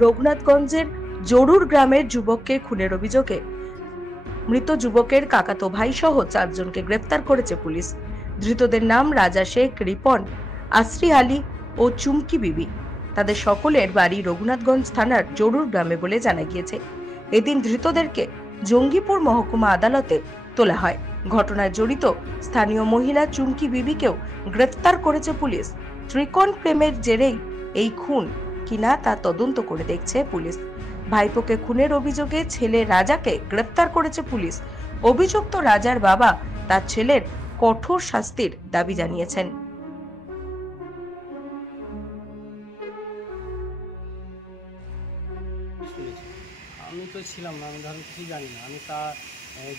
রঘুনাথগঞ্জের জরুর গ্রামের যুবককে খুনের অভিযোগে মৃত যুবকের কাকাতো ভাই সহ 4 জনকে গ্রেফতার করেছে পুলিশ। ধৃতদের নাম রাজা শেখ, রিপন, আসরি আলী ও চুমকি বিবি। তাদের সকলের বাড়ি রঘুনাথগঞ্জ থানার জরুর গ্রামে বলে জানা গিয়েছে। এদিন ধৃতদেরকে জঙ্গিপুর মহকুমা আদালতে তোলা হয়। ঘটনায় জড়িত স্থানীয় মহিলা চুমকি বিবিকেও গ্রেফতার করেছে পুলিশ। ত্রিকোণ প্রেমের জেরেই এই খুন কিনা তা তদন্ত করে দেখছে পুলিশ। ভাইপোকে খুনের অভিযোগে ছেলে রাজাকে গ্রেফতার করেছে পুলিশ। অভিযুক্ত রাজার বাবা তার ছেলের কঠোর শাস্তির দাবি জানিয়েছেন। শুনেছি। আমি তো ছিলাম না, আমি ধরেন কিছু জানি না। আমি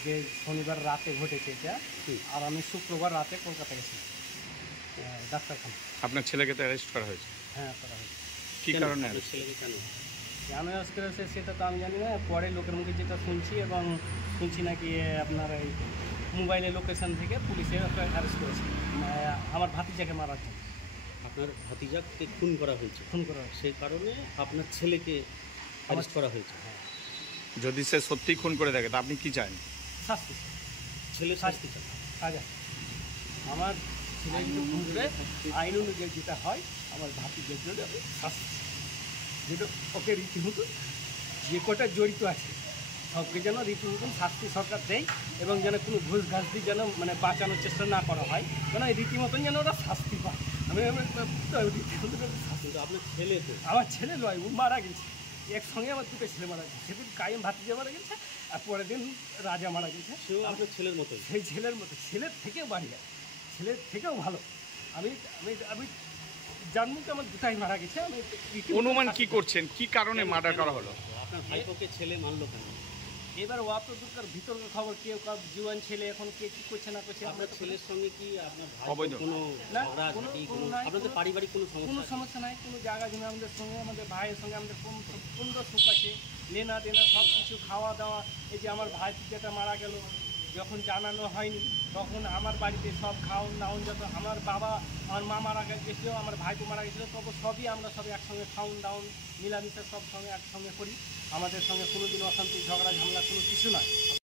যে শনিবার রাতে ঘটেছে এটা, আর আমি শুক্রবার রাতে কলকাতা গেছিলাম ডাক্তারখানা। আপনার ছেলেকে তো অ্যারেস্ট করা হয়েছে? হ্যাঁ, করা হয়েছে। কী কারণে? ছেলেকে কেন অ্যারেস্ট করেছে সেটা তো আমি জানি না। পরে লোকের মুখে যেটা শুনছি, এবং শুনছি নাকি আপনার এই মোবাইলে লোকেশন থেকে পুলিশে অ্যারেস্ট করেছে আমার ভাতিজাকে মারার জন্য। আপনার ভাতিজাকে খুন করা হয়েছে, সেই কারণে আপনার ছেলেকে অ্যারেস্ট করা হয়েছে। হ্যাঁ, যদি সে সত্যি খুন করে থাকে তা আপনি কি চান? শাস্তি। ছেলে শাস্তি চান? সাজা। আমার ছেলে যদি খুন করে আইন অনুযায়ী যেটা হয়, আমার ভাতিজার জন্য আমি শাস্তি, যেটা ওকে রীতিমতো যে কটা জড়িত আছে সবকে যেন রীতিমতন শাস্তি সরকার দেয়, এবং যেন কোনো ঘুষ ঘাস দিয়ে যেন মানে বাঁচানোর চেষ্টা না করা হয়, যেন রীতিমতন যেন ওরা শাস্তি পায়। আমি রীতিমতন শাস্তি। আপনার ছেলে তো? আমার ছেলে নয়, ও মারা গেছে একসঙ্গে। আমার দুটো ছেলে মারা গেছে। সেদিন কায়েম ভাতিজা মারা গেছে, আর পরের দিন রাজা মারা গেছে। সেও আপনার ছেলের মতোই? সেই ছেলের মতো, ছেলের থেকেও বাড়িয়া, ছেলের থেকেও ভালো। আমি আমি আমি জানবো কি আমার দুটাই মারা গেছে। আমি অনুমান কি করছেন কি কারণে মার্ডার করা হলো? আপনার ভাইপোকে ছেলে মারলো কেন? এবার অত দূরকার ভিতরের খবর, কেউ কার জুয়ান ছেলে এখন কে কি করছে না করছে। আপনার ছেলের সঙ্গে কি আপনার ভাই অবৈধ? কোনো না, ঝগড়াঝাটি, কোনো কোনো নাই, আপনাদের পারিবারিক কোনো কোনো সমস্যা? সমস্যা নাই। কোনো জায়গা জমি আমাদের সঙ্গে, আমাদের ভাইয়ের সঙ্গে আমাদের পূর্ণ সুখ আছে। লেনা দেনা সব কিছু, খাওয়া দাওয়া। এই যে আমার ভাই যেটা মারা গেল, যখন জানানো হয়নি তখন আমার বাড়িতে সব খাওন দাওন, যত আমার বাবা আমার মা মারা গেছিলো, আমার ভাইপো মারা গেছিলো, তবে সবই আমরা সবাই একসঙ্গে খাওন দাওন মিলামিশা সব সঙ্গে একসঙ্গে করি। আমাদের সঙ্গে কোনোদিন অশান্তি ঝগড়া ঝামেলা কোনো কিছু নয়।